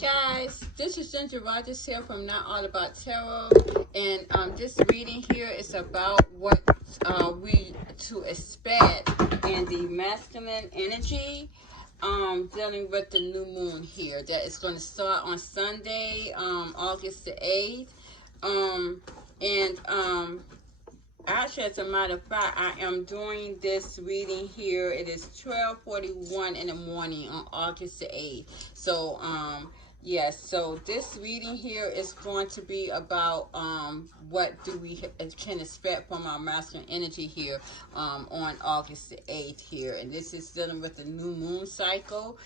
Guys, this is Ginger Rogers here from Not All About Tarot, and this reading here is about what we to expect in the masculine energy, dealing with the new moon here that is going to start on Sunday, August the 8th, and actually, as a matter of fact, I am doing this reading here. It is 12:41 in the morning on August the 8th. So, yes, so this reading here is going to be about what do we can expect from our masculine energy here on August the 8th here. And this is dealing with the new moon cycle.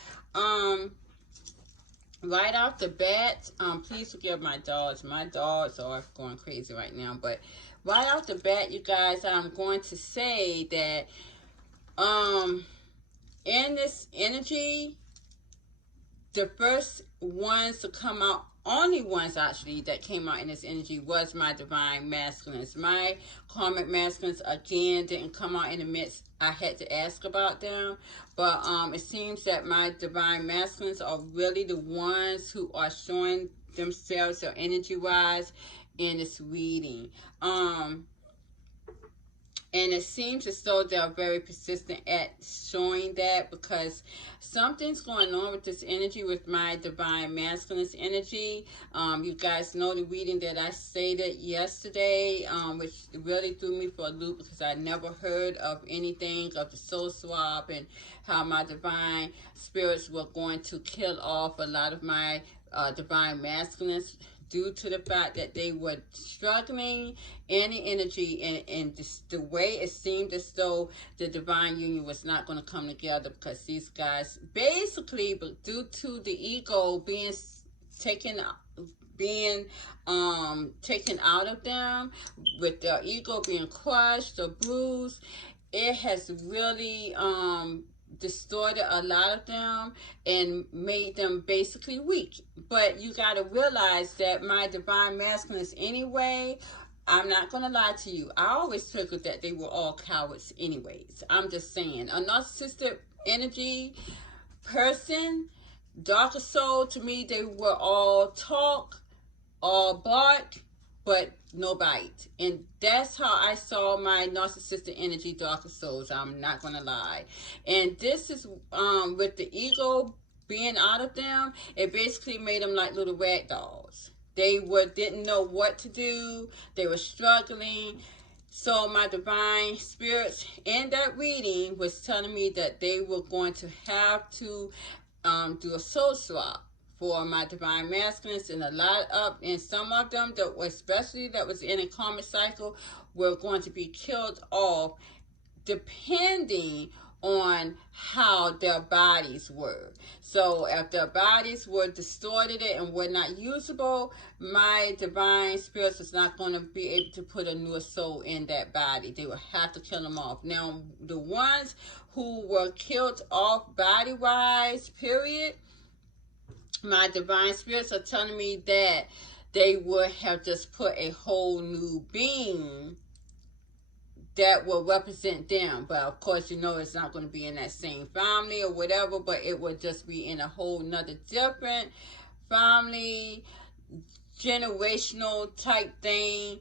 Right off the bat, please forgive my dogs. My dogs are going crazy right now, but right off the bat, you guys, I'm going to say that in this energy, the first ones to come out, only ones actually that came out in this energy was my divine masculines. My karmic masculines again didn't come out in the midst. I had to ask about them, but it seems that my divine masculines are really the ones who are showing themselves or energy wise in this reading. And it seems as though they're very persistent at showing that, because something's going on with this energy with my divine masculine's energy. You guys know the reading that I stated yesterday, which really threw me for a loop, because I never heard of anything of the soul swap and how my divine spirits were going to kill off a lot of my divine masculines due to the fact that they were struggling in the energy, and the way it seemed as though the divine union was not going to come together, because these guys basically, but due to the ego being taken out of them, with their ego being crushed or bruised, it has really distorted a lot of them and made them basically weak. But you got to realize that my divine masculines anyway, I'm not going to lie to you, I always figured that they were all cowards anyways. I'm just saying, a narcissistic energy person, darker soul, to me they were all talk, all bark, but no bite. And that's how I saw my narcissistic energy darker souls. I'm not gonna lie. And this is with the ego being out of them, it basically made them like little rag dolls. They didn't know what to do. They were struggling. So my divine spirits in that reading was telling me that they were going to have to do a soul swap for my divine masculines, and some of them, that especially that was in a karmic cycle, were going to be killed off depending on how their bodies were. So if their bodies were distorted and were not usable, my divine spirits was not going to be able to put a new soul in that body. They would have to kill them off. Now, the ones who were killed off body-wise, period, my divine spirits are telling me that they would have just put a whole new being that will represent them. But of course, you know, it's not going to be in that same family or whatever, but it would just be in a whole nother different family, generational type thing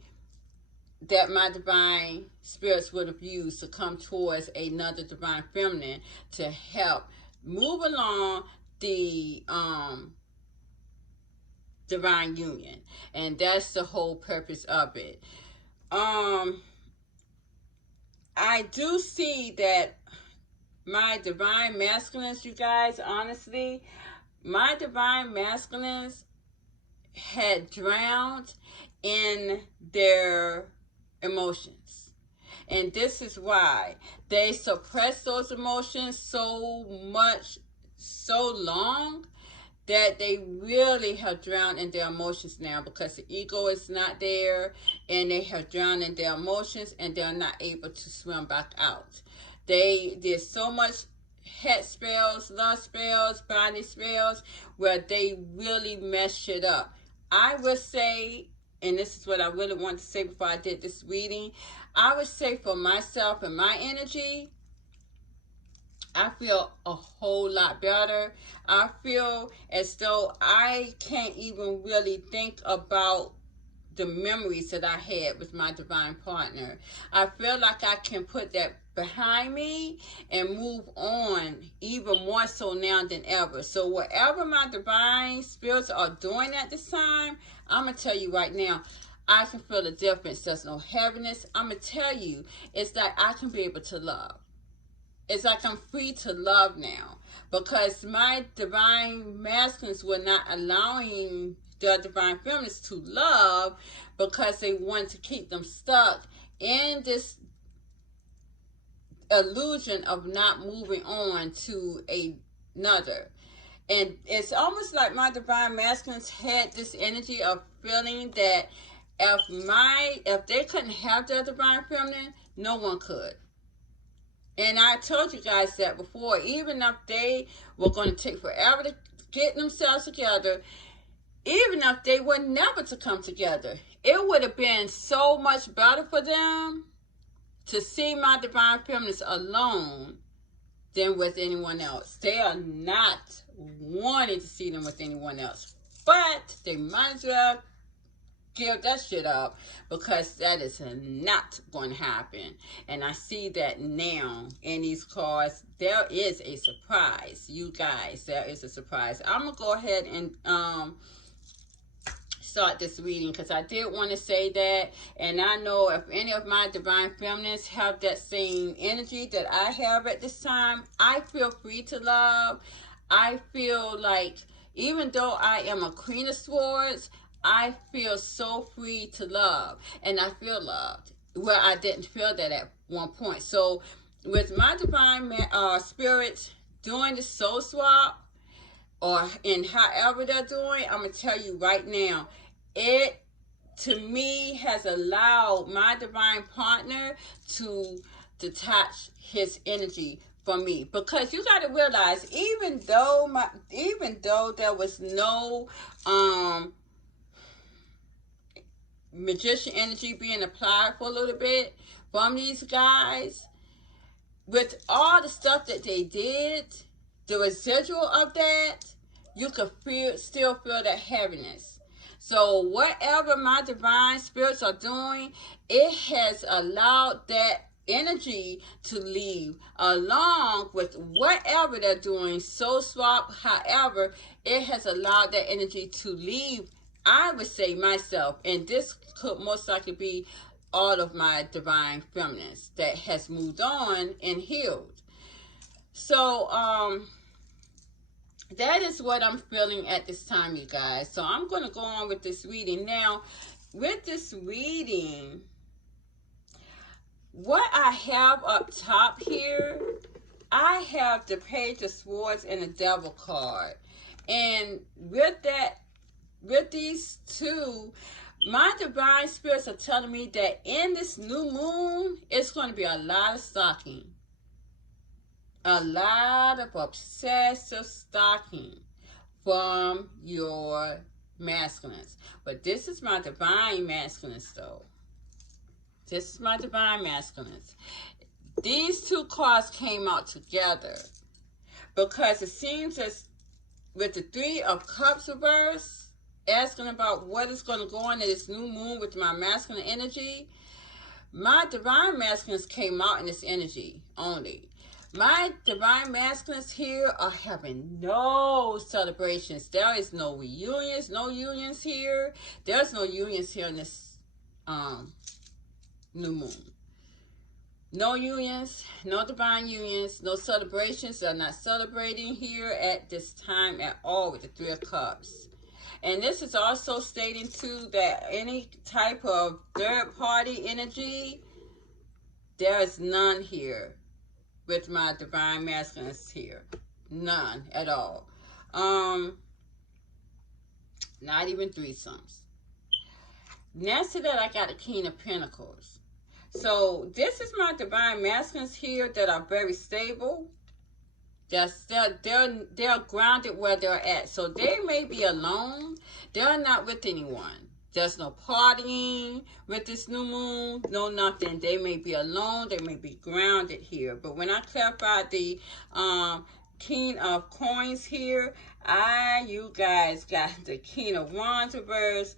that my divine spirits would have used to come towards another divine feminine to help move along the divine union. And that's the whole purpose of it. I do see that my divine masculines, you guys, honestly, my divine masculines had drowned in their emotions. And this is why they suppressed those emotions so much, so long, that they really have drowned in their emotions now, because the ego is not there, and they have drowned in their emotions, and they're not able to swim back out. There's so much head spells, love spells, body spells, where they really mess shit up. I would say, and this is what I really wanted to say before I did this reading, I would say for myself and my energy, I feel a whole lot better. I feel as though I can't even really think about the memories that I had with my divine partner. I feel like I can put that behind me and move on even more so now than ever. So whatever my divine spirits are doing at this time, I'm going to tell you right now, I can feel the difference. There's no heaviness. I'm going to tell you, it's that I can be able to love. It's like I'm free to love now, because my divine masculines were not allowing the divine feminines to love, because they wanted to keep them stuck in this illusion of not moving on to another. And it's almost like my divine masculines had this energy of feeling that if they couldn't have their divine feminine, no one could. And I told you guys that before. Even if they were going to take forever to get themselves together, even if they were never to come together, it would have been so much better for them to see my divine feminines alone than with anyone else. They are not wanting to see them with anyone else. But they might as well give that shit up, because that is not going to happen. And I see that now in these cards. There is a surprise, you guys. There is a surprise. I'm gonna go ahead and start this reading, because I did want to say that. And I know if any of my divine feminines have that same energy that I have at this time, I feel free to love. I feel like, even though I am a Queen of Swords, I feel so free to love, and I feel loved where I didn't feel that at one point. So with my divine spirits doing the soul swap, or in however they're doing, I'm gonna tell you right now, it to me has allowed my divine partner to detach his energy from me. Because you got to realize, even though there was no magician energy being applied for a little bit from these guys, with all the stuff that they did, the residual of that, you could still feel that heaviness. So whatever my divine spirits are doing, it has allowed that energy to leave, along with whatever they're doing, soul swap, however, it has allowed that energy to leave, I would say, myself. And this could most likely be all of my divine feminines that has moved on and healed. So that is what I'm feeling at this time, you guys. So I'm going to go on with this reading. Now, with this reading, what I have up top here, I have the Page of Swords and the Devil card. And with these two, my divine spirits are telling me that in this new moon, it's going to be a lot of stalking. A lot of obsessive stalking from your masculines. But this is my divine masculines, though. This is my divine masculines. These two cards came out together because it seems as with the Three of Cups reverse, asking about what is going to go on in this new moon with my masculine energy, my divine masculines came out in this energy only. My divine masculines here are having no celebrations. There is no reunions, no unions here. There's no unions here in this new moon. No unions, no divine unions, no celebrations. They're not celebrating here at this time at all with the Three of Cups. And this is also stating too that any type of third party energy, there is none here with my divine masculines here. None at all. Not even threesomes. Next to that, I got the King of Pentacles. So this is my divine masculines here that are very stable. They're grounded where they're at. So they may be alone. They're not with anyone. There's no partying with this new moon, no nothing. They may be alone, they may be grounded here. But when I clarified the King of Coins here, you guys got the King of Wands reverse,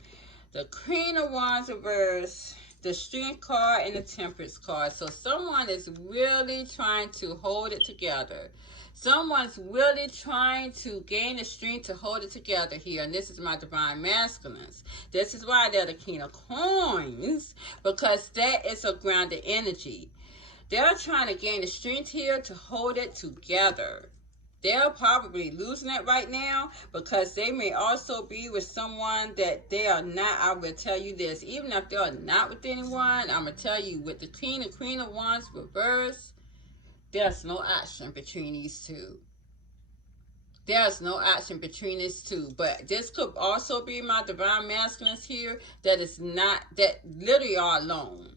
the Queen of Wands reverse, the Strength card, and the Temperance card. So someone is really trying to hold it together. Someone's really trying to gain the strength to hold it together here. And this is my divine masculines. This is why they're the King of Coins, because that is a grounded energy. They're trying to gain the strength here to hold it together. They're probably losing it right now because they may also be with someone that they are not. I will tell you this, even if they're not with anyone, I'm going to tell you, with the Queen of Wands reverse, there's no action between these two. There's no action between these two. But this could also be my divine masculines here that is not, that literally are alone.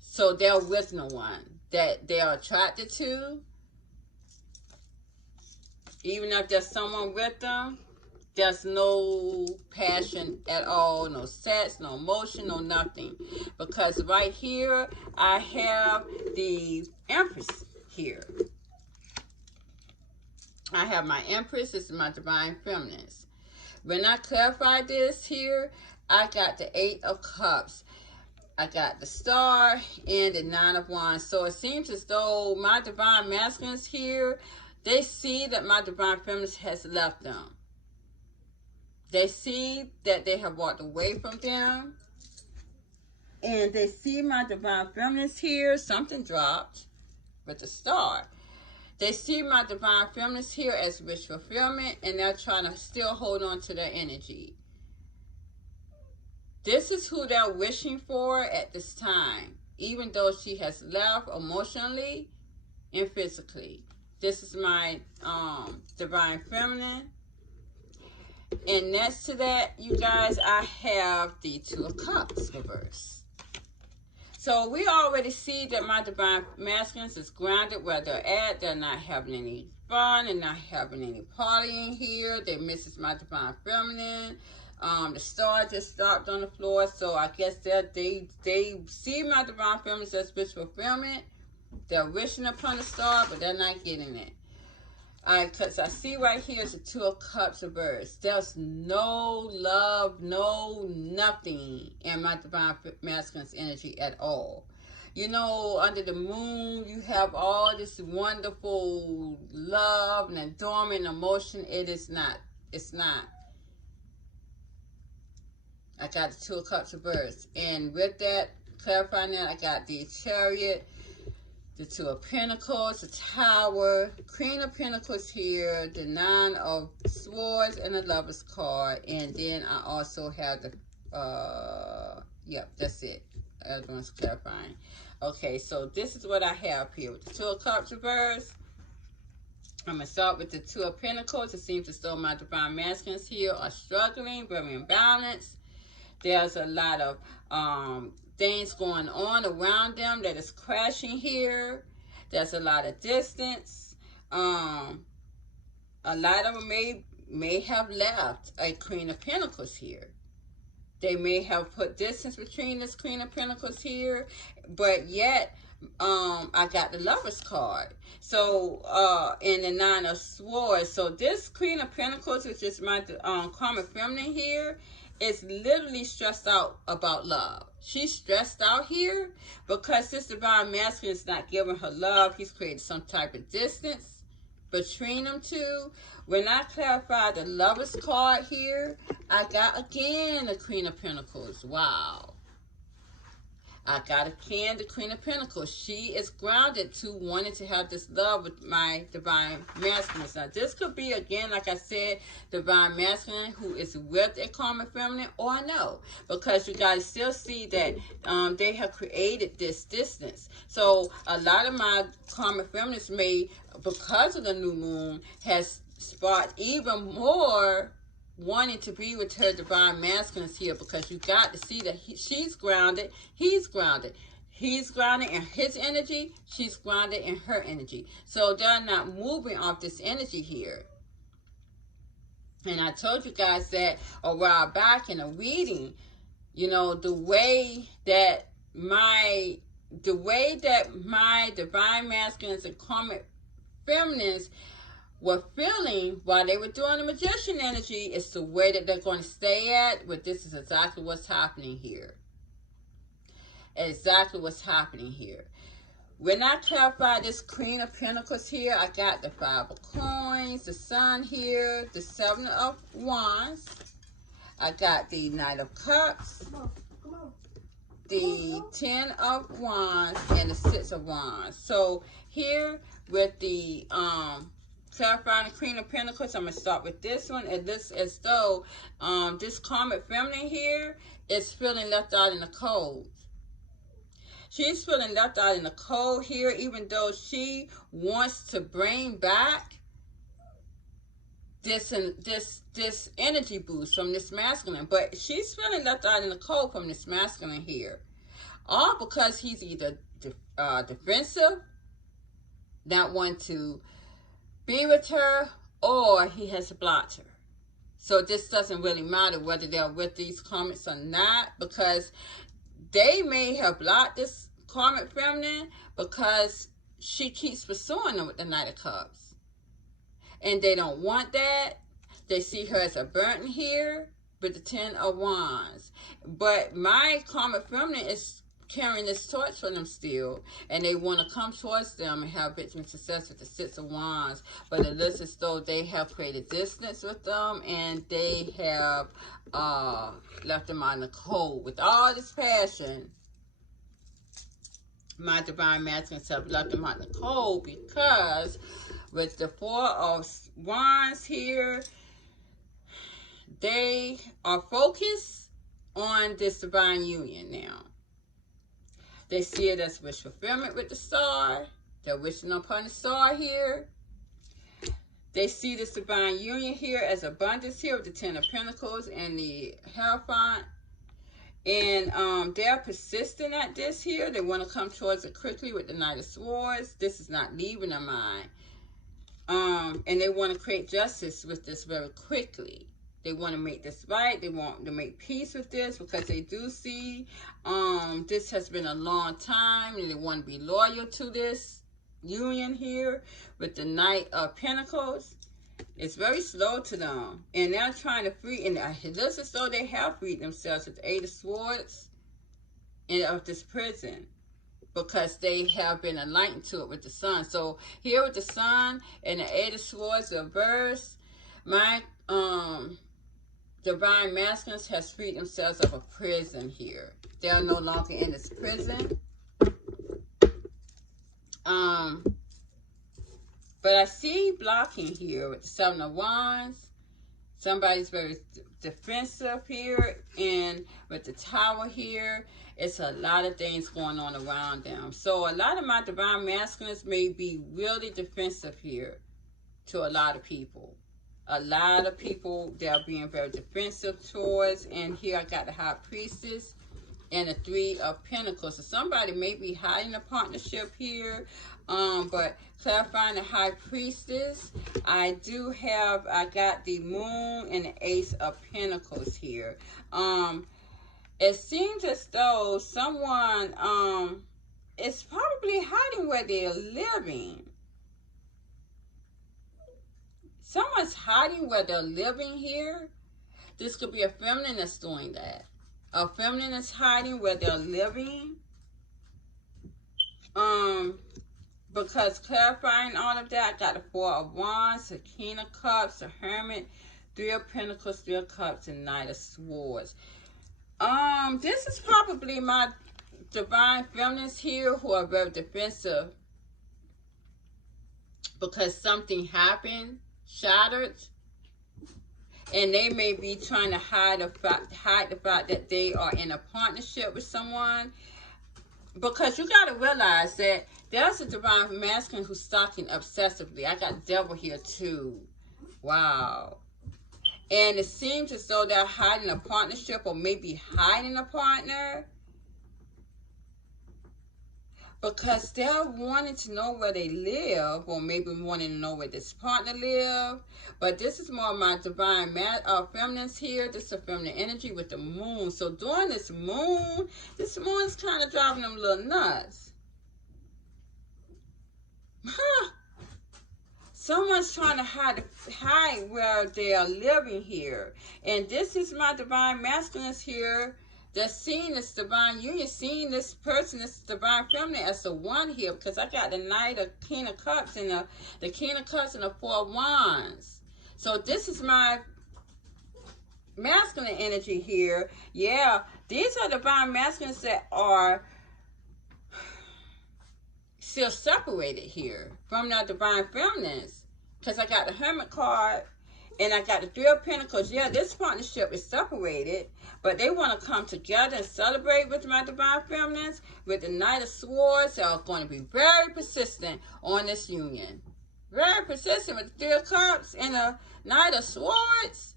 So they're with no one that they are attracted to. Even if there's someone with them, there's no passion at all, no sex, no emotion, no nothing. Because right here, I have the Empress here. I have my Empress, this is my divine feminines. When I clarify this here, I got the 8 of Cups. I got the Star and the 9 of Wands. So it seems as though my divine masculines here, they see that my divine feminine has left them. They see that they have walked away from them. And they see my divine feminine here. Something dropped with the Star. They see my divine feminine here as wish fulfillment. And they're trying to still hold on to their energy. This is who they're wishing for at this time. Even though she has left emotionally and physically. This is my divine feminine. And next to that, you guys, I have the 2 of Cups reverse. So we already see that my divine masculines is grounded where they're at. They're not having any fun. They're not having any partying here. They misses my divine feminine. The Star just dropped on the floor. So I guess they see my divine feminine as wish fulfillment. They're wishing upon the Star, but they're not getting it. Alright, because I see right here is the 2 of Cups reversed. There's no love, no nothing in my divine masculine's energy at all. You know, under the moon, you have all this wonderful love and adornment emotion. It is not. It's not. I got the 2 of Cups reversed. And with that, clarifying that, I got the Chariot, the 2 of Pentacles, the Tower, Queen of Pentacles here, the 9 of Swords, and the Lover's card. And then I also have the, yep, that's it. Everyone's clarifying. Okay, so this is what I have here with the 2 of Cups reverse. I'm going to start with the 2 of Pentacles. It seems as though my divine masculines here are struggling, very imbalanced. There's a lot of things going on around them that is crashing here. There's a lot of distance. A lot of them may have left a Queen of Pentacles here. They may have put distance between this Queen of Pentacles here, but yet I got the Lover's card. So in the 9 of Swords. So this Queen of Pentacles, which is my Karmic feminine here, is literally stressed out about love. She's stressed out here because this divine masculine is not giving her love. He's created some type of distance between them two. When I clarify the Lover's card here, I got again the Queen of Pentacles. Wow. I got again the Queen of Pentacles. She is grounded to wanting to have this love with my divine masculine. Now, this could be, again, like I said, divine masculine who is with a Karmic feminine, or no. Because you guys still see that they have created this distance. So, a lot of my Karmic feminines may, because of the new moon, has sparked even more wanting to be with her divine masculines here, because you got to see that she's grounded, he's grounded. He's grounded in his energy, she's grounded in her energy. So they're not moving off this energy here. And I told you guys that a while back in a reading You know, the way that my divine masculines and karmic feminines were feeling while they were doing the magician energy is the way that they're going to stay at. But this is exactly what's happening here. Exactly what's happening here. When I clarify this Queen of Pentacles here, I got the Five of Coins, the Sun here, the Seven of Wands. I got the Knight of Cups, the Ten of Wands, and the Six of Wands. So here with the clarifying the Queen of Pentacles, I'm going to start with this one. It looks as though this karmic feminine here is feeling left out in the cold. She's feeling left out in the cold here, even though she wants to bring back this energy boost from this masculine. But she's feeling left out in the cold from this masculine here. All because he's either defensive, not want to be with her, or he has blocked her. So this doesn't really matter whether they're with these karmics or not, because they may have blocked this karmic feminine because she keeps pursuing them with the Knight of Cups. And they don't want that. They see her as a burden here with the Ten of Wands. But my karmic feminine is carrying this torch for them still, and they want to come towards them and have victory success with the Six of Wands. But it looks as though they have created distance with them, and they have left them out in the cold with all this passion. My divine masculines have left them out in the cold because with the Four of Wands here, they are focused on this divine union now. They see it as wish fulfillment with the Star. They're wishing upon the Star here. They see this divine union here as abundance here with the Ten of Pentacles and the Hierophant. And they're persistent at this here. They want to come towards it quickly with the Knight of Swords. This is not leaving their mind. And they want to create justice with this very quickly. They want to make this right. They want to make peace with this because they do see this has been a long time, and they want to be loyal to this union here with the Knight of Pentacles. It's very slow to them, and they're trying to free, and it looks as though they have freed themselves with the Eight of Swords and of this prison, because they have been enlightened to it with the Sun. So here with the Sun and the Eight of Swords reversed, my divine masculines has freed themselves of a prison here. They are no longer in this prison. But I see blocking here with the Seven of Wands. Somebody's very defensive here. And with the Tower here, it's a lot of things going on around them. So a lot of my divine masculines may be really defensive here to a lot of people. A lot of people they are being very defensive towards. And here I got the High Priestess and the Three of Pentacles. So somebody may be hiding a partnership here. But clarifying the High Priestess, I got the Moon and the Ace of Pentacles here. It seems as though someone is probably hiding where they're living. Someone's hiding where they're living here. This could be a feminine that's doing that. A feminine is hiding where they're living. Because clarifying all of that, I got the Four of Wands, the King of Cups, the Hermit, Three of Pentacles, Three of Cups, and Knight of Swords. This is probably my divine feminines here who are very defensive because something happened, shattered, and they may be trying to hide the fact that they are in a partnership with someone. Because you got to realize that there's a divine masculine who's stalking obsessively. I got Devil here too. Wow. And it seems as though they're hiding a partnership or maybe hiding a partner. because they're wanting to know where they live, or maybe wanting to know where this partner live. But this is more my divine feminines here. This is a feminine energy with the moon. So during this moon is kind of driving them a little nuts. Someone's trying to hide where they are living here. And this is my divine masculines here that's seeing this divine union, seeing this person, this divine feminine as the one here, because I got the Knight of King of Cups and the King of Cups and the Four of Wands. So this is my masculine energy here. Yeah, these are divine masculines that are still separated here from the divine feminines, because I got the Hermit card and I got the Three of Pentacles. Yeah, this partnership is separated, but they want to come together and celebrate with my divine feminines. With the Knight of Swords, they are going to be very persistent on this union. Very persistent with the Three of Cups and the Knight of Swords.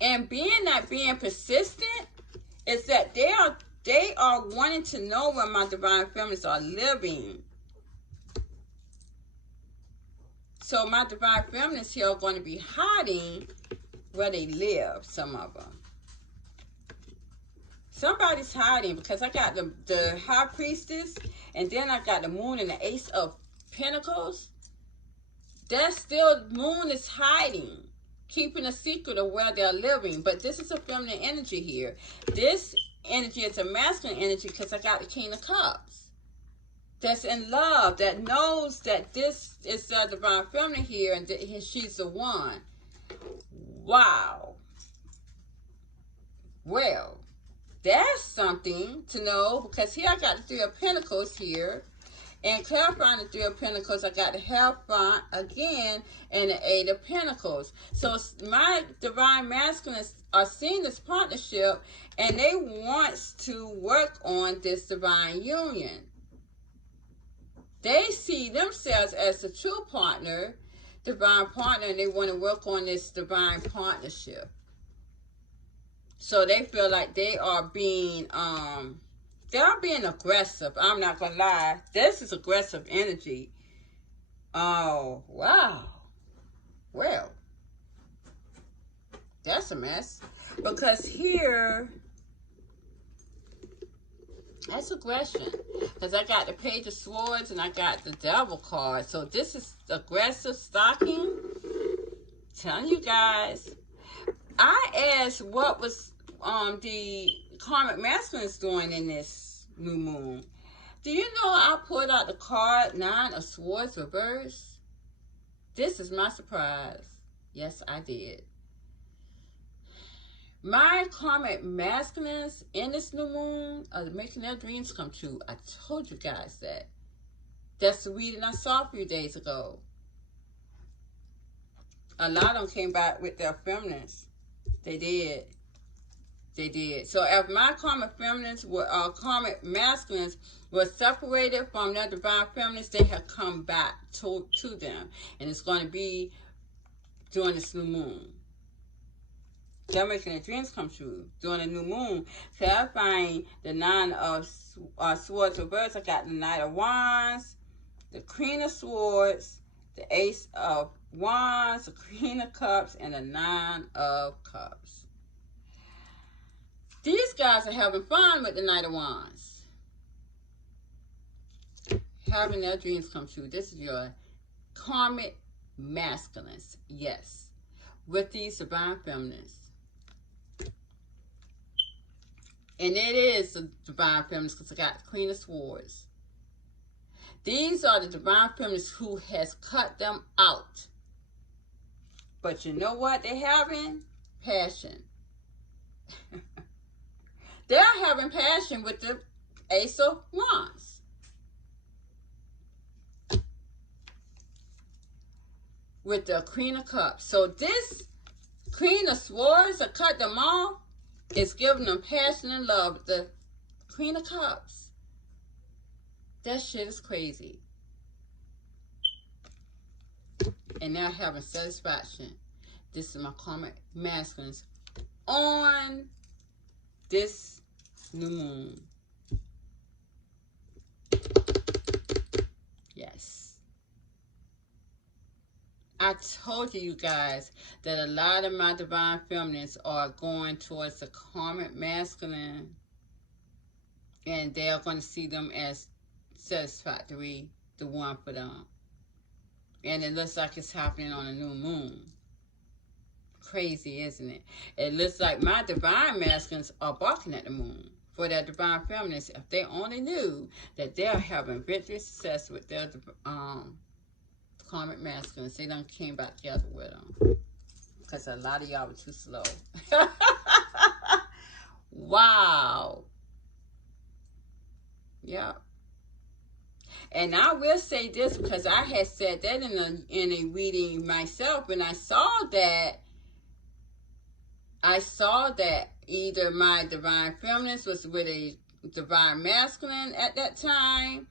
And being persistent is that they are wanting to know where my divine feminines are living. So my divine feminines here are going to be hiding where they live, some of them. Somebody's hiding, because I got the High Priestess, and then I got the Moon and the Ace of Pentacles. That's still, Moon is hiding, keeping a secret of where they're living. But this is a feminine energy here. This energy is a masculine energy, because I got the King of Cups. That's in love, that knows that this is the divine feminine here, and she's the one. Wow. Well, that's something to know, because here I got the Three of Pentacles here. And clarifying the Three of Pentacles, I got the Hierophant again and the Eight of Pentacles. So my divine masculines are seeing this partnership, and they want to work on this divine union. They see themselves as the true partner, divine partner, and they want to work on this divine partnership. So they feel like they are being aggressive. I'm not gonna lie. This is aggressive energy. Oh, wow. Well, that's a mess. Because here, that's aggression. Because I got the Page of Swords and I got the Devil card. So this is aggressive stalking. Telling you guys. I asked what was the Karmic masculines doing in this new moon. Do you know I pulled out the card Nine of Swords reverse? This is my surprise. Yes, I did. My Karmic masculines in this new moon are making their dreams come true. I told you guys that. That's the reading I saw a few days ago. A lot of them came back with their feminines. They did. They did. So if my Karmic feminines were Karmic masculines were separated from their divine feminines, they have come back to them. And it's going to be during this new moon. They're making their dreams come true during the new moon. So I find the Nine of Swords reverse. I got the Knight of Wands, the Queen of Swords, the Ace of Wands, the Queen of Cups, and the Nine of Cups. These guys are having fun with the Knight of Wands. Having their dreams come true. This is your Karmic masculines. Yes. With these divine feminines. And it is the divine feminines, because I got the Queen of Swords. These are the divine feminines who has cut them out. But you know what? They're having passion. They're having passion with the Ace of Wands. With the Queen of Cups. So this Queen of Swords that cut them off is giving them passion and love with the Queen of Cups. That shit is crazy. And they're having satisfaction. This is my Karmic masculines on this new moon. Yes. I told you guys that a lot of my divine feminines are going towards the karmic masculine, and they are going to see them as satisfactory, the one for them. And it looks like it's happening on a new moon. Crazy, isn't it? It looks like my divine masculines are barking at the moon for their divine feminines. If they only knew that they're having victory success with their karmic masculines, they done came back together with them. Because a lot of y'all were too slow. Wow. Yeah. And I will say this, because I had said that in a reading myself, and I saw that either my divine feminine was with a divine masculine at that time,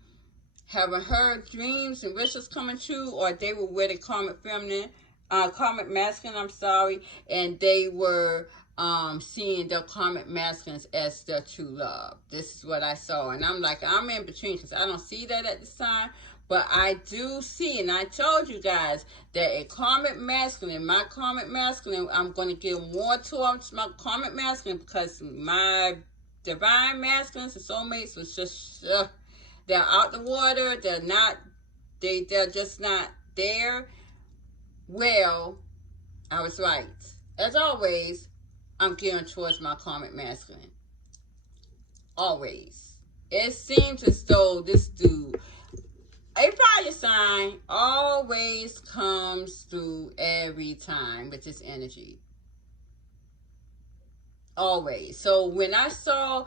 having heard dreams and wishes coming true, or they were with a karmic feminine, karmic masculine, I'm sorry, and they were seeing their karmic masculines as their true love. This is what I saw. And I'm like, I'm in between, because I don't see that at this time. But I do see, and I told you guys, that a karmic masculine, my karmic masculine, I'm going to give more towards my karmic masculine, because my divine masculines and soulmates was just, they're out the water. They're not, they're just not there. Well, I was right. As always, I'm gearing towards my karmic masculine. Always. It seems as though this dude, a fire sign, always comes through every time with this energy. Always. So when I saw,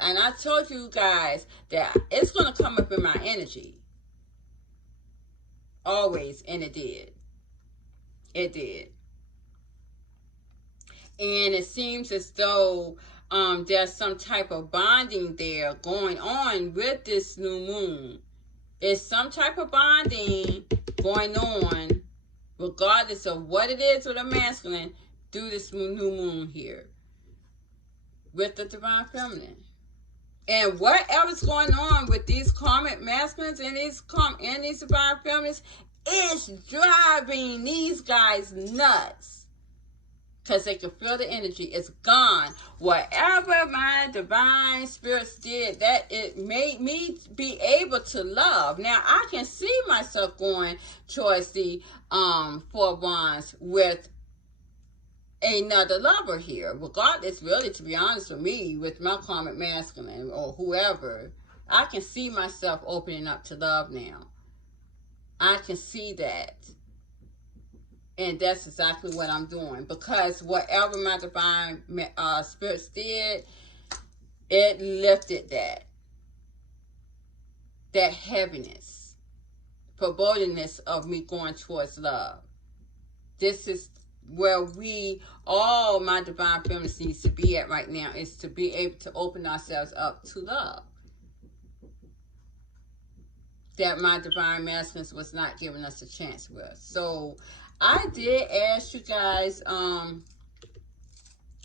and I told you guys that it's going to come up in my energy. Always. And it did. It did. And it seems as though there's some type of bonding there going on with this new moon. It's some type of bonding going on, regardless of what it is with a masculine, through this new moon here with the divine feminine. And whatever's going on with these karmic masculines and these divine feminines is driving these guys nuts. Because they can feel the energy. It's gone. Whatever my divine spirits did, that it made me be able to love. Now, I can see myself going towards the Four of Wands with another lover here. Regardless, really, to be honest with me, with my karmic masculine or whoever, I can see myself opening up to love now. I can see that. And that's exactly what I'm doing. Because whatever my divine spirits did, it lifted that heaviness, forebodingness of me going towards love. This is where all my divine feminines needs to be at right now, is to be able to open ourselves up to love. That my divine masculines was not giving us a chance with. So I did ask you guys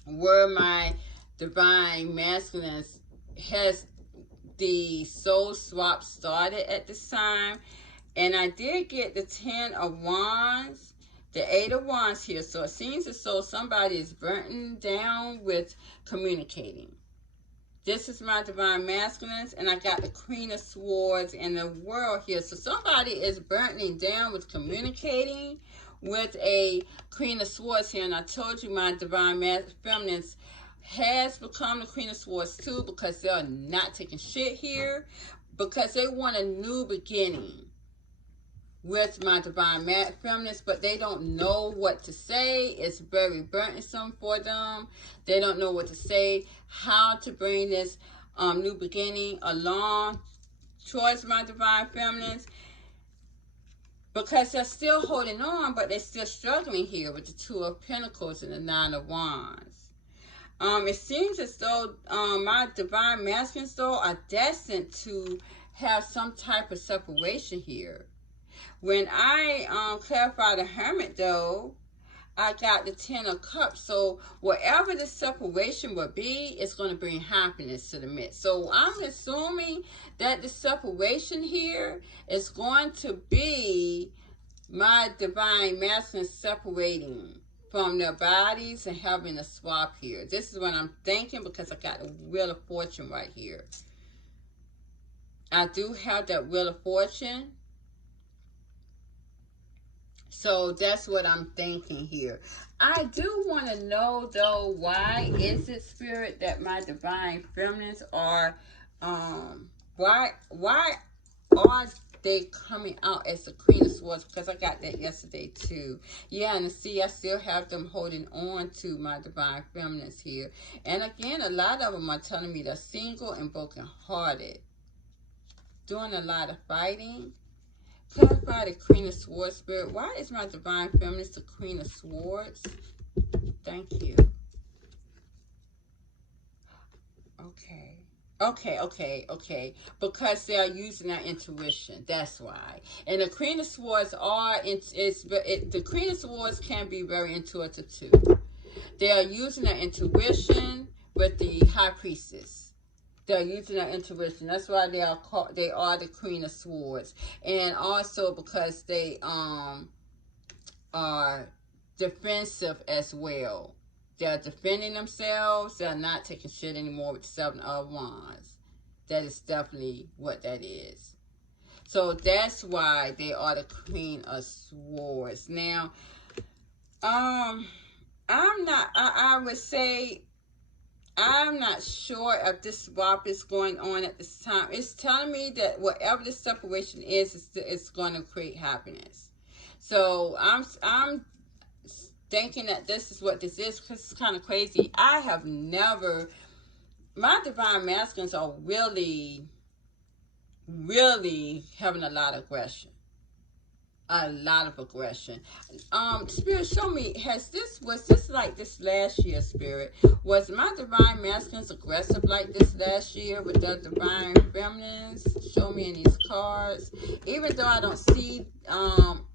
where my divine masculines has the soul swap started at this time. And I did get the 10 of Wands, the 8 of Wands here. So it seems as though somebody is burnt down with communicating. This is my divine masculines, and I got the Queen of Swords and the World here. So somebody is burning down with communicating with a Queen of Swords here. And I told you my divine feminines has become the Queen of Swords too, because they're not taking shit here, because they want a new beginning with my divine feminines, but they don't know what to say. It's very burdensome for them. They don't know what to say, how to bring this new beginning along towards my divine feminines, because they're still holding on, but they're still struggling here with the 2 of Pentacles and the 9 of Wands. It seems as though my divine masculines, though, are destined to have some type of separation here. When I clarify the Hermit, though, I got the 10 of Cups. So whatever the separation will be, it's going to bring happiness to the midst. So I'm assuming that the separation here is going to be my divine masculine separating from their bodies and having a swap here. This is what I'm thinking because I got the Wheel of Fortune right here. I do have that Wheel of Fortune. So that's what I'm thinking here. I do want to know, though, why is it, Spirit, that my divine feminines are, why are they coming out as the Queen of Swords? Because I got that yesterday, too. Yeah, and see, I still have them holding on to my divine feminines here. And again, a lot of them are telling me they're single and brokenhearted. Doing a lot of fighting. Clarify the Queen of Swords, Spirit. Why is my divine feminist the Queen of Swords? Thank you. Okay. Because they are using their intuition. That's why. And the Queen of Swords the Queen of Swords can be very intuitive too. They are using their intuition with the High Priestess. They're using their intuition. That's why they are the Queen of Swords. And also because they are defensive as well. They're defending themselves. They're not taking shit anymore with the 7 of Wands. That is definitely what that is. So that's why they are the Queen of Swords. Now, I would say, I'm not sure if this swap is going on at this time. It's telling me that whatever the separation is, it's going to create happiness. So I'm thinking that this is what this is because it's kind of crazy. I have never, my divine masculines are really, really having a lot of aggression. Spirit, show me, was this like this last year, Spirit? Was my divine masculines aggressive like this last year with the divine feminines? Show me in these cards. Even though I don't see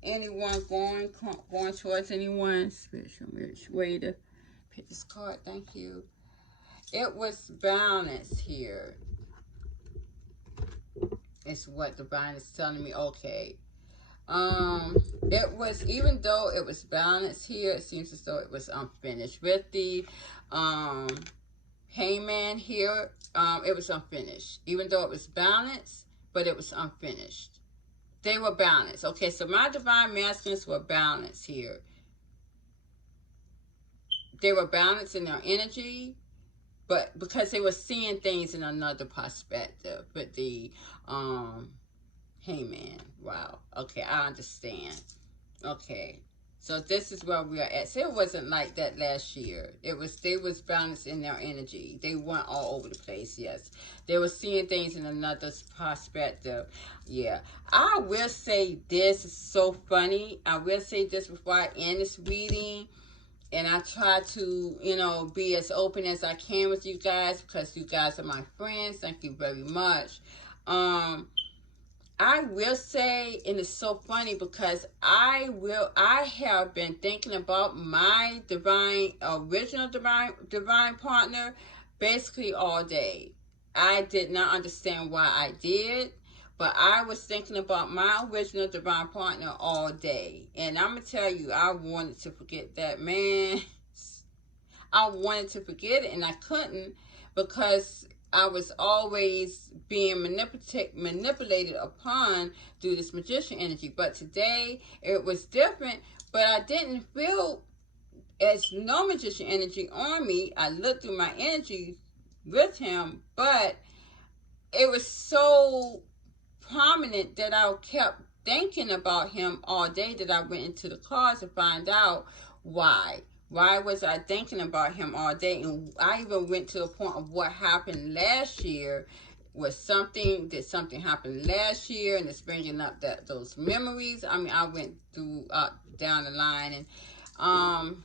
anyone going towards anyone. Spirit, show me which way to pick this card. Thank you. It was balance here. It's what divine is telling me. Okay. It was, even though it was balanced here, it seems as though it was unfinished. With the hangman here, it was unfinished. Even though it was balanced, but it was unfinished. They were balanced. Okay, so my divine masculines were balanced here. They were balanced in their energy, but because they were seeing things in another perspective with the hangman. Wow. Okay, I understand. Okay. So this is where we are at. So it wasn't like that last year. They was balanced in their energy. They weren't all over the place, yes. They were seeing things in another perspective. Yeah. I will say this is so funny. I will say this before I end this reading. And I try to, be as open as I can with you guys because you guys are my friends. Thank you very much. I will say, and it's so funny because I have been thinking about my original divine partner basically all day. I did not understand why I did, but I was thinking about my original divine partner all day. And I'm going to tell you, I wanted to forget that, man. I wanted to forget it and I couldn't because I was always being manipulated upon through this magician energy. But today, it was different. But I didn't feel as no magician energy on me. I looked through my energy with him. But it was so prominent that I kept thinking about him all day that I went into the cards to find out why. Why was I thinking about him all day? And I even went to a point of what happened last year. Did something happen last year? And it's bringing up those memories. I mean, I went through down the line. And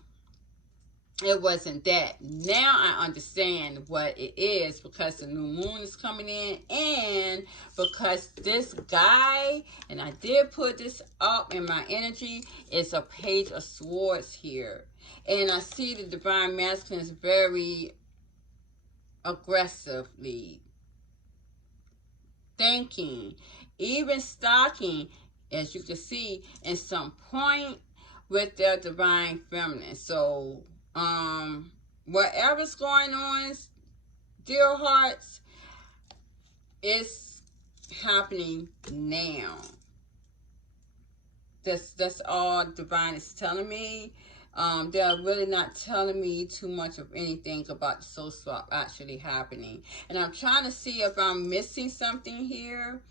It wasn't that. Now I understand what it is, because the new moon is coming in, and because this guy, and I did put this up in my energy, is a page of swords here. And I see the divine masculine is very aggressively thinking, even stalking, as you can see, in some point with their divine feminine. So, whatever's going on, dear hearts, it's happening now. That's all divine is telling me. They're really not telling me too much of anything about the soul swap actually happening. And I'm trying to see if I'm missing something here.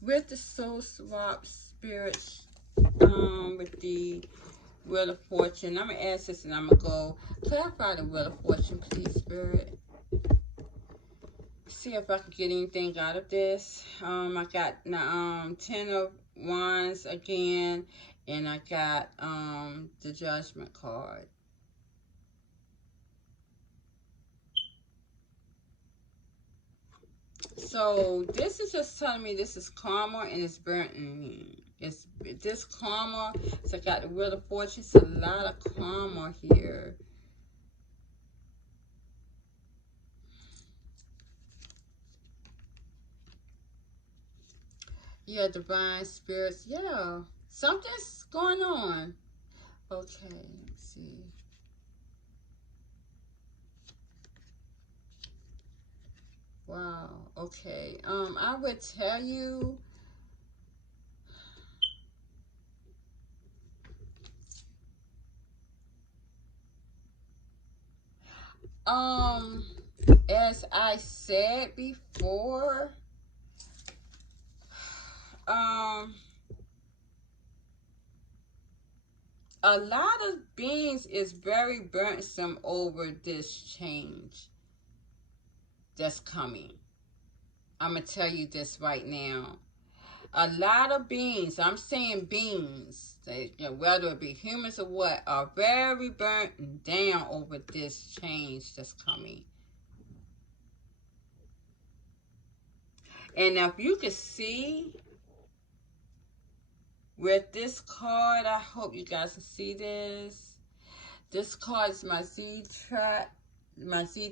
With the soul swap spirits, with the Wheel of Fortune, I'm gonna ask this and I'm gonna go clarify the Wheel of Fortune, please, Spirit. See if I can get anything out of this. I got 10 of Wands again, and I got the Judgment card. So this is just telling me this is karma, and it's burning. It's this karma. So I got the Wheel of Fortune. It's a lot of karma here. Yeah, divine spirits. Yeah, something's going on. Okay, let's see. Wow. Okay. I would tell you. As I said before, a lot of beings is very burdensome over this change that's coming. I'm going to tell you this right now. A lot of beings, I'm saying beings, they, whether it be humans or what, are very burdened down over this change that's coming. And if you could see with this card, I hope you guys can see this. This card is my Z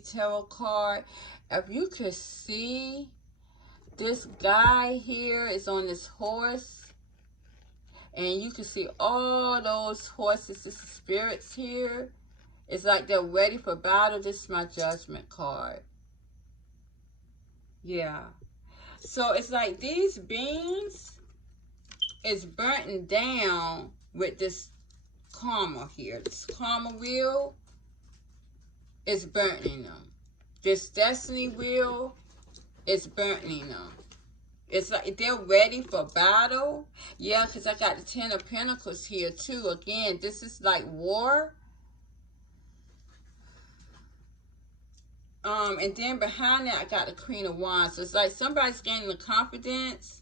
Tarot card. If you could see, this guy here is on this horse. And you can see all those horses, this is spirits here. It's like they're ready for battle. This is my Judgment card. Yeah. So it's like these beings is burning down with this karma here. This karma wheel is burning them. This destiny wheel is burning them. It's like they're ready for battle. Yeah, because I got the 10 of Pentacles here too. Again, this is like war. And then behind that, I got the Queen of Wands. So it's like somebody's gaining the confidence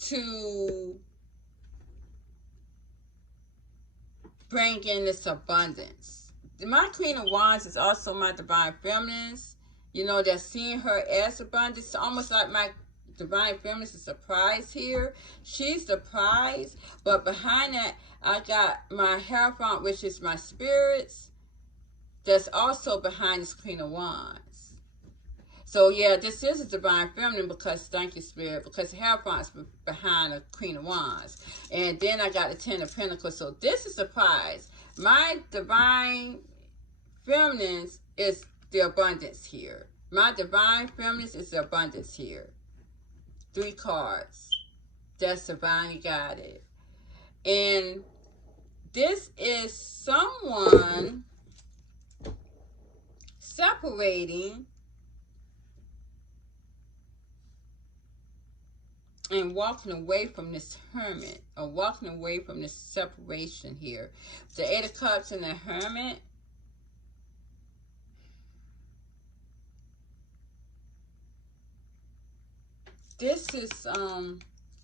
to bring in this abundance. My Queen of Wands is also my divine feminines. You know, they're seeing her as abundance. It's almost like my divine feminine is a prize here. She's the prize. But behind that, I got my Hierophant, which is my spirits. That's also behind this Queen of Wands. So yeah, this is a divine feminine because, thank you, Spirit, because the Hierophant's behind the Queen of Wands. And then I got the 10 of Pentacles. So this is a prize. My divine feminines is the abundance here. My divine feminines is the abundance here. 3 cards. That's divinely guided. And this is someone separating and walking away from this hermit, or walking away from this separation here. The 8 of Cups and the Hermit. This is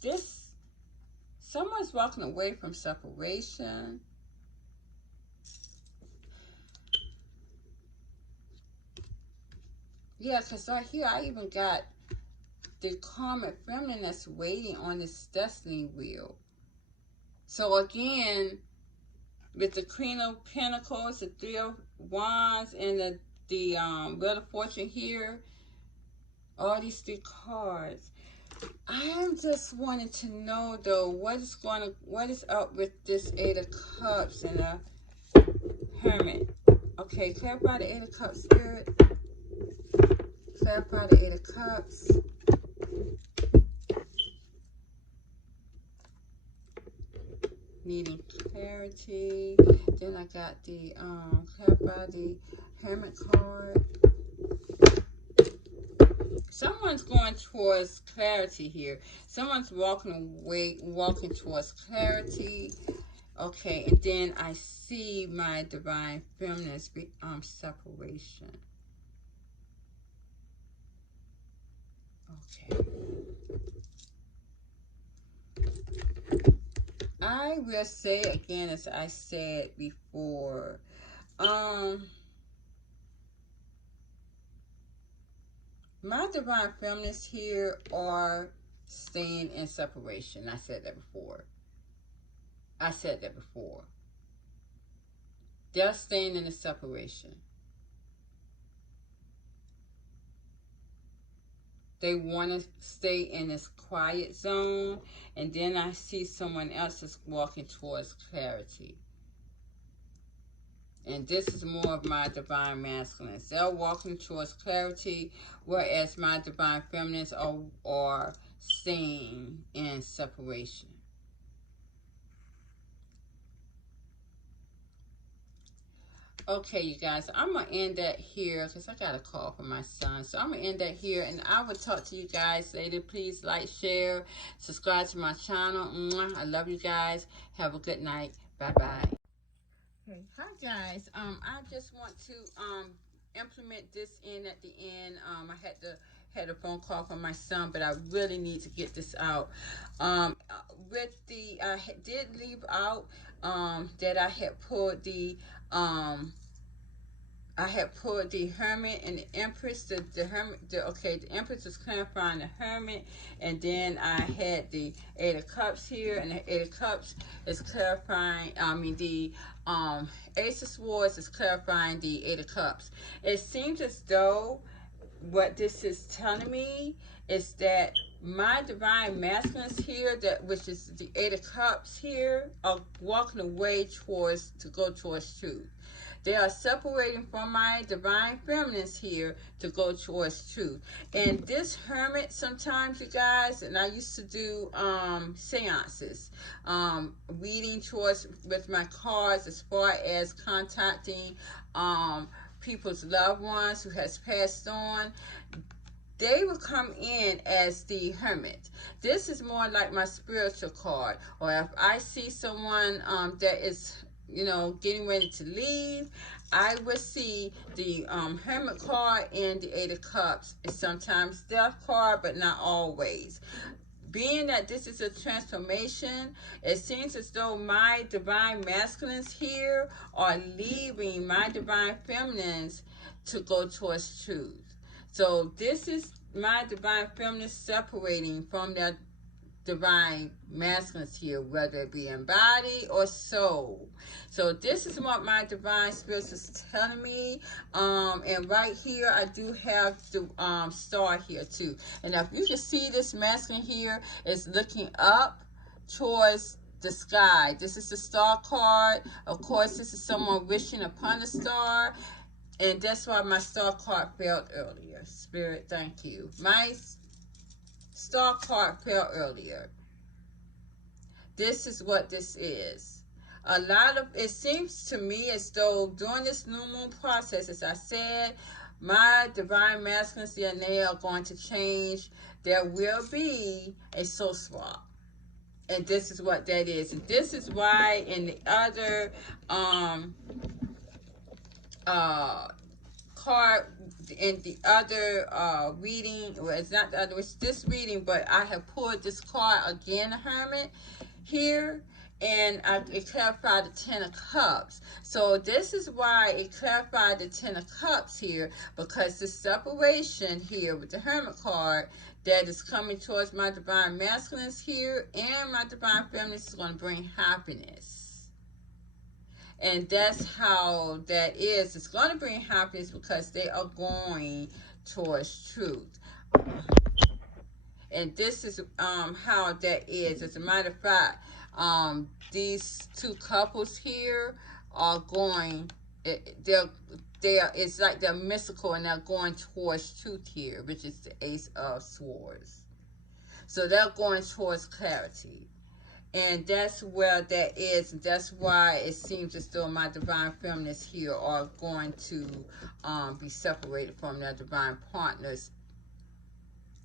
this Someone's walking away from separation. Yeah, because right here I even got the karmic feminine that's waiting on this destiny wheel. So again, with the Queen of Pentacles, the Three of Wands, and the Wheel of Fortune here, all these three cards. I'm just wanting to know though, what is up with this Eight of Cups and the Hermit. Okay, clarify the Eight of Cups, Spirit. Clarify the Eight of Cups. Needing clarity. Then I got the clarify the Hermit card. Someone's going towards clarity here. Someone's walking towards clarity. Okay, and then I see my divine feminine's separation. Okay. I will say again, as I said before, my divine feminists here are staying in separation. I said that before. They're staying in a separation. They want to stay in this quiet zone. And then I see someone else is walking towards clarity. And this is more of my divine masculines. They're walking towards clarity, whereas my divine feminines are staying in separation. Okay, you guys, I'm going to end that here because I got a call from my son. So I'm going to end that here, and I will talk to you guys later. Please like, share, subscribe to my channel. Mwah. I love you guys. Have a good night. Bye-bye. Okay, hi guys. I just want to implement this in at the end. I had a phone call from my son, but I really need to get this out. With the I did leave out that I had pulled the Hermit and the Empress. The Hermit, the Empress is clarifying the Hermit, and then I had the Eight of Cups here, and the Eight of Cups is clarifying. The Ace of Swords is clarifying the Eight of Cups. It seems as though what this is telling me is that my divine masculines here, which is the Eight of Cups here, are walking away to go towards truth. They are separating from my divine feminines here to go towards truth. And this Hermit, sometimes, you guys, and I used to do seances, reading with my cards as far as contacting people's loved ones who has passed on. They will come in as the Hermit. This is more like my spiritual card. Or if I see someone that is getting ready to leave, I will see the Hermit card and the Eight of Cups. It's sometimes Death card, but not always. Being that this is a transformation, it seems as though my divine masculines here are leaving my divine feminines to go towards truth. So this is my divine feminine separating from their divine masculines here, whether it be in body or soul. So this is what my divine spirits is telling me. And right here I do have the star here too. And if you can see, this masculine here is looking up towards the sky. This is the star card. Of course, this is someone wishing upon a star. And that's why my star card failed earlier. Spirit, thank you. My star card fell earlier. This is what this is. It seems to me as though during this new moon process, as I said, my divine masculines, they are going to change. There will be a soul swap. And this is what that is. And this is why in the other card, in the other reading, well, it's not the other, it's this reading, but I have pulled this card again, Hermit. here, and it clarified the Ten of Cups. So this is why it clarified the Ten of Cups here, because the separation here with the Hermit card that is coming towards my divine masculines here and my divine feminines is going to bring happiness. And that's how that is. It's going to bring happiness because they are going towards truth. And this is how that is. As a matter of fact, these two couples here are going, it's like they're mystical and they're going towards truth here, which is the Ace of Swords. So they're going towards clarity. And that's where that is. That's why it seems as though my divine feminists here are going to be separated from their divine partners,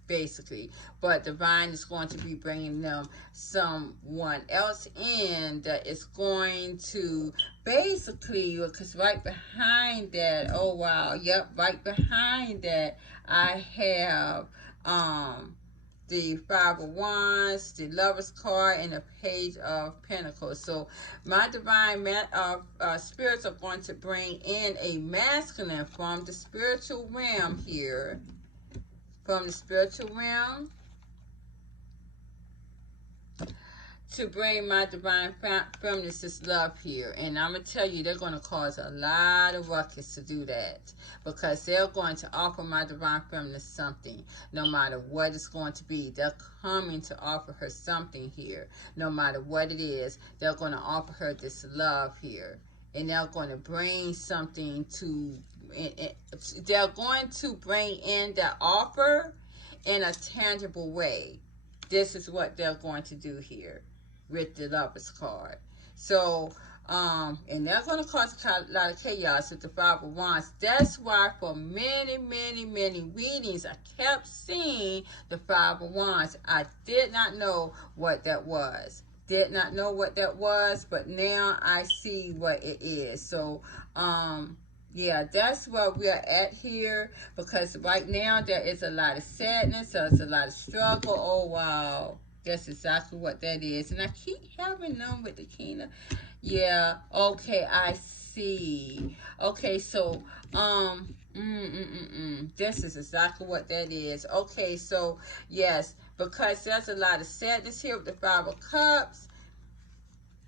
basically. But divine is going to be bringing them someone else in that is going to basically, because right behind that, oh wow, yep, right behind that I have the Five of Wands, the Lover's card, and the Page of Pentacles. So my divine spirits are going to bring in a masculine from the spiritual realm here. From the spiritual realm. To bring my divine feminists love here. And I'm going to tell you, they're going to cause a lot of ruckus to do that. Because they're going to offer my divine feminist something. No matter what it's going to be. They're coming to offer her something here. No matter what it is. They're going to offer her this love here. And they're going to bring something to... They're going to bring in that offer in a tangible way. This is what they're going to do here with the Lover's card. So, and they're going to cause a lot of chaos with the Five of Wands. That's why for many readings, I kept seeing the Five of Wands. I did not know what that was. Did not know what that was, but now I see what it is. So, yeah, that's where we are at here, because right now there is a lot of sadness, there's a lot of struggle. Oh, wow. That's exactly what that is. And I keep having them with the King of... Yeah, okay, I see. Okay, so, this is exactly what that is. Okay, so, yes, because there's a lot of sadness here with the Five of Cups,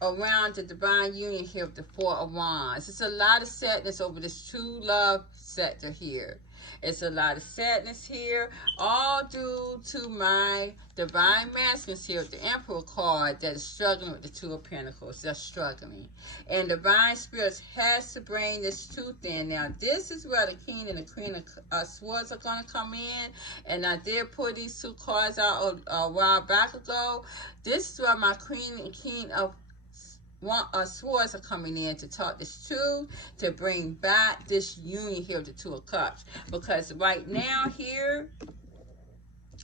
around the divine union here with the Four of Wands. It's a lot of sadness over this true love sector here. It's a lot of sadness here, all due to my divine masculines here with the Emperor card that is struggling with the Two of Pentacles. They're struggling. And divine spirits has to bring this truth in. Now, this is where the King and the Queen of Swords are going to come in. And I did pull these two cards out a while back ago. This is where my Queen and King of Swords are coming in to talk this truth, to bring back this union here with the Two of Cups. Because right now here,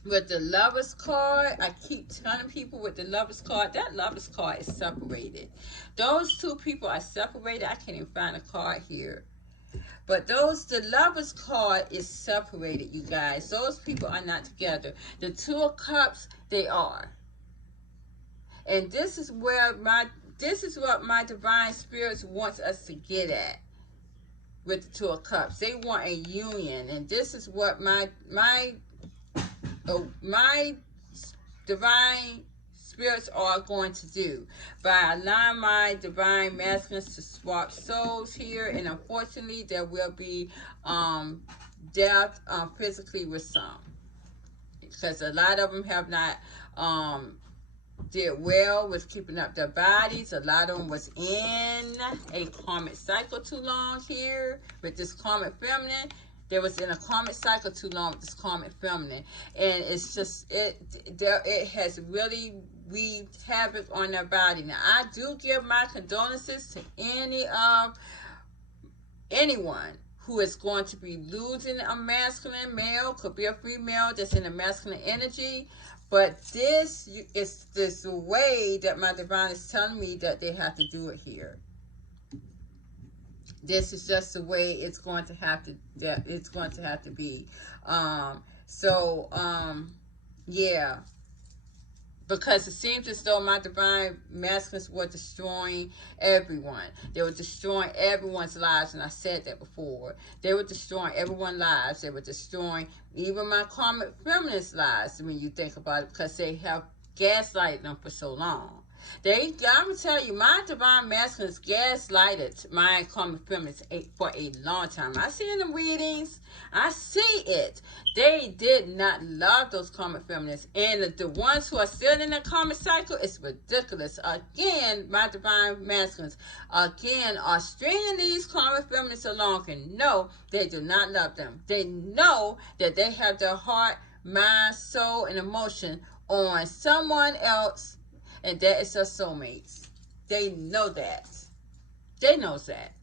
with the Lover's card, I keep telling people with the Lover's card, that Lover's card is separated. Those two people are separated. I can't even find a card here. But the Lover's card is separated, you guys. Those people are not together. The Two of Cups, they are. And this is what my divine spirits wants us to get at with the Two of Cups. They want a union, and this is what my divine spirits are going to do by allowing my divine masculines to swap souls here. And unfortunately, there will be death physically with some, because a lot of them have not did well with keeping up their bodies. A lot of them was in a karmic cycle too long here with this karmic feminine. They was in a karmic cycle too long with this karmic feminine, and it's just it has really wreaked havoc on their body. Now, I do give my condolences to anyone who is going to be losing a masculine male, could be a female that's in a masculine energy. But this is this way that my divine is telling me that they have to do it here. This is just the way it's going to have to. It's going to have to be. Yeah. Because it seems as though my divine masculines were destroying everyone. They were destroying everyone's lives, and I said that before. They were destroying everyone's lives. They were destroying even my karmic feminists' lives when you think about it, because they have gaslighted them for so long. I'm going to tell you, my divine masculines gaslighted my karmic feminists for a long time. I see in the readings. I see it. They did not love those karmic feminists. And the ones who are still in the karmic cycle, it's ridiculous. Again, my divine masculines, again, are stringing these karmic feminists along. And no, they do not love them. They know that they have their heart, mind, soul, and emotion on someone else. And that is their soulmates. They know that. They know that.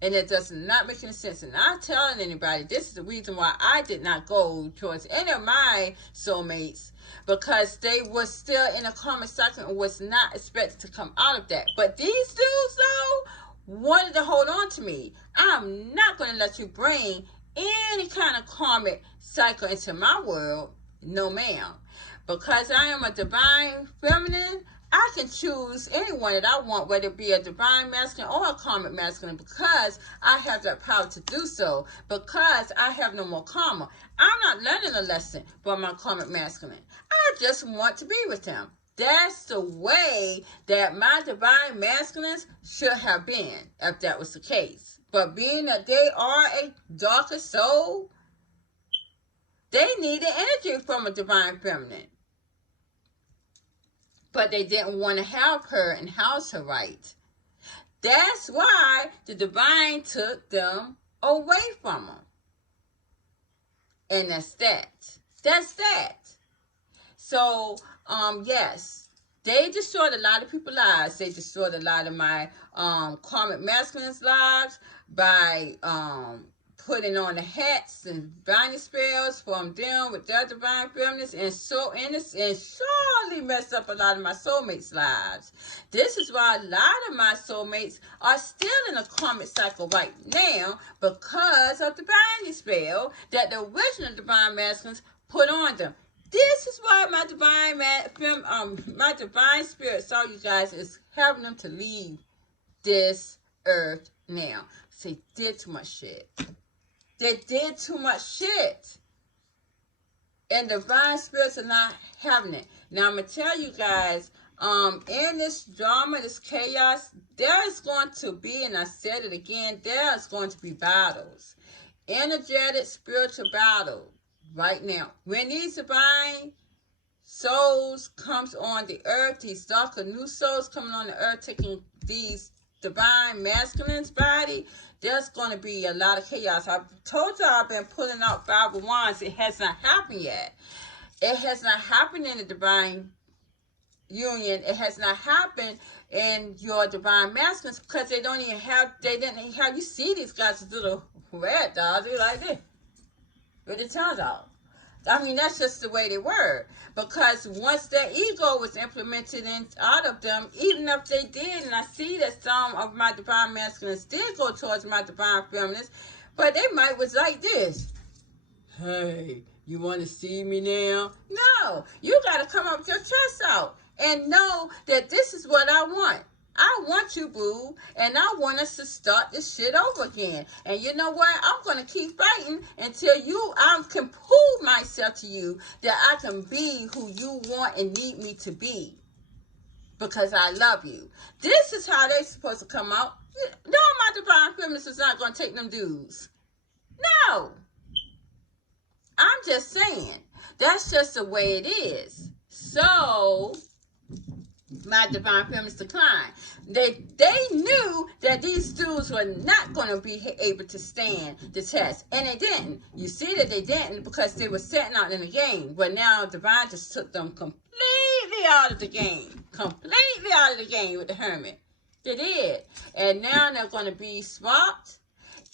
And it does not make any sense. And I'm telling anybody, this is the reason why I did not go towards any of my soulmates. Because they were still in a karmic cycle and was not expected to come out of that. But these dudes, though, wanted to hold on to me. I'm not going to let you bring any kind of karmic cycle into my world. No, ma'am. Because I am a divine feminine, I can choose anyone that I want, whether it be a divine masculine or a karmic masculine, because I have that power to do so, because I have no more karma. I'm not learning a lesson from my karmic masculine. I just want to be with him. That's the way that my divine masculines should have been, if that was the case. But being that they are a darker soul, they needed energy from a divine feminine. But they didn't want to have her and house her right. That's why the divine took them away from them. And that's that. That's that. So, yes, they destroyed a lot of people's lives. They destroyed a lot of my karmic masculine's lives by putting on the hats and binding spells from them with their divine feminines, and so innocent, and surely messed up a lot of my soulmates' lives. This is why a lot of my soulmates are still in a karmic cycle right now, because of the binding spell that the original divine masculines put on them. This is why my divine spirit, so you guys, is having them to leave this earth now. They did too much shit. They did too much shit. And divine spirits are not having it. Now, I'm going to tell you guys, in this drama, this chaos, there is going to be, and I said it again, there is going to be battles. Energetic, spiritual battle right now. When these divine souls comes on the earth, these darker new souls coming on the earth, taking these divine masculine's body, there's going to be a lot of chaos. I've told you I've been pulling out 5 of Wands. It has not happened yet. It has not happened in the divine union. It has not happened in your divine masculines, because they didn't even have, you see these guys as little red dolls. They're like this, with their tongues out. I mean, that's just the way they were. Because once their ego was implemented out of them, even if they did, and I see that some of my divine masculines did go towards my divine feminines, but they might was like this. Hey, you want to see me now? No, you got to come up with your chest out and know that this is what I want. I want you, boo, and I want us to start this shit over again. And you know what? I'm going to keep fighting until I can prove myself to you that I can be who you want and need me to be, because I love you. This is how they're supposed to come out. No, my divine feminist is not going to take them dudes. No. I'm just saying. That's just the way it is. So my divine feminists declined. They knew that these dudes were not going to be able to stand the test, and they didn't. You see that they didn't, because they were setting out in the game, but now divine just took them completely out of the game, with the hermit. They did, and now they're going to be swapped,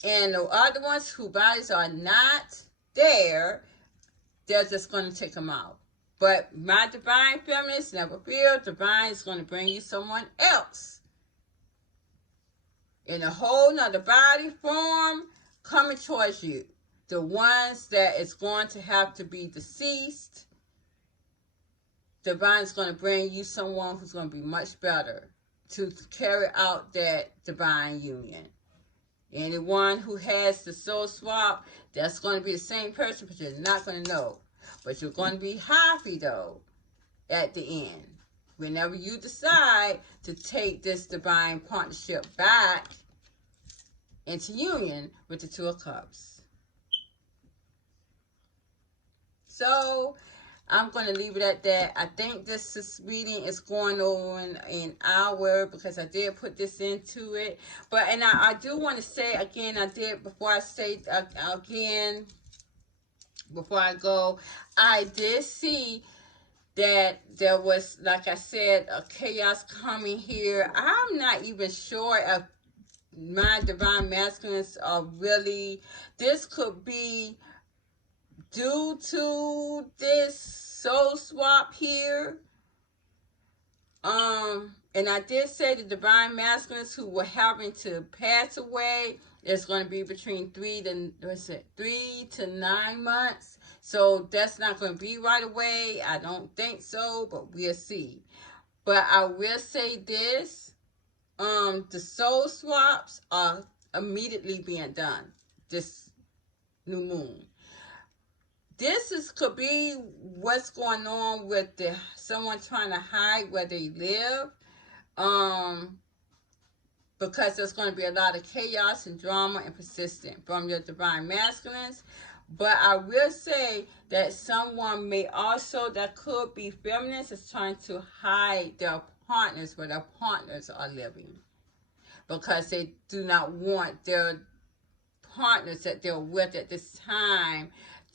and the other ones whose bodies are not there, they're just going to take them out. But my divine feminist, never fear, divine is going to bring you someone else in a whole nother body form coming towards you. The ones that is going to have to be deceased, divine is going to bring you someone who's going to be much better to carry out that divine union. Anyone who has the soul swap, that's going to be the same person, but you're not going to know. But you're going to be happy, though, at the end. Whenever you decide to take this divine partnership back into union with the Two of Cups. So, I'm going to leave it at that. I think this reading is going on an hour because I did put this into it. But, and I do want to say again, before I go, I did see that there was, like I said, a chaos coming here. I'm not even sure if my divine masculines are really, this could be due to this soul swap here. And I did say the divine masculines who were having to pass away is going to be between 3 to 9 months. So that's not going to be right away. I don't think so, but we'll see. But I will say this, the soul swaps are immediately being done this new moon. This could be what's going on with someone trying to hide where they live. Because there's going to be a lot of chaos and drama and persistence from your divine masculines. But I will say that someone may also, that could be feminists, is trying to hide their partners where their partners are living. Because they do not want their partners that they're with at this time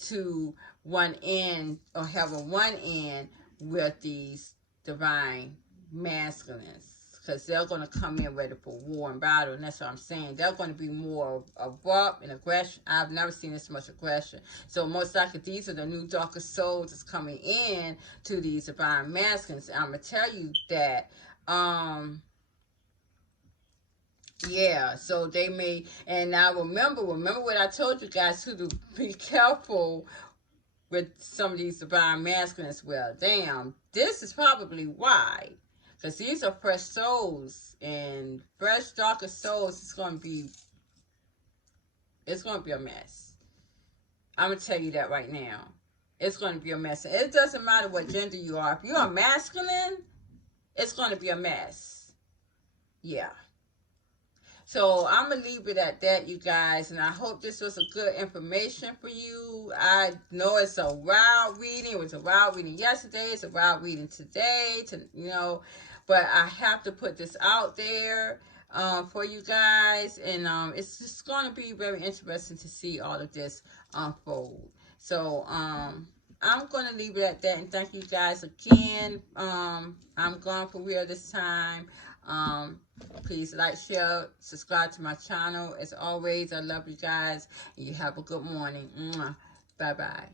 to one in or have a one in with these divine masculines, because they're going to come in ready for war and battle, and that's what I'm saying. They're going to be more abrupt and aggression. I've never seen this much aggression. So most likely these are the new darker souls that's coming in to these divine masculines. I'm going to tell you that yeah, so they may, and now remember what I told you guys, to be careful with some of these divine masculines. Well, damn, this is probably why. Because these are fresh souls, and fresh, darker souls, it's going to be a mess. I'm going to tell you that right now. It's going to be a mess. It doesn't matter what gender you are. If you're a masculine, it's going to be a mess. Yeah. So I'm going to leave it at that, you guys. And I hope this was a good information for you. I know it's a wild reading. It was a wild reading yesterday. It's a wild reading today. But I have to put this out there for you guys. And it's just going to be very interesting to see all of this unfold. So I'm going to leave it at that. And thank you guys again. I'm gone for real this time. Please like, share, subscribe to my channel. As always, I love you guys. And you have a good morning. Bye-bye.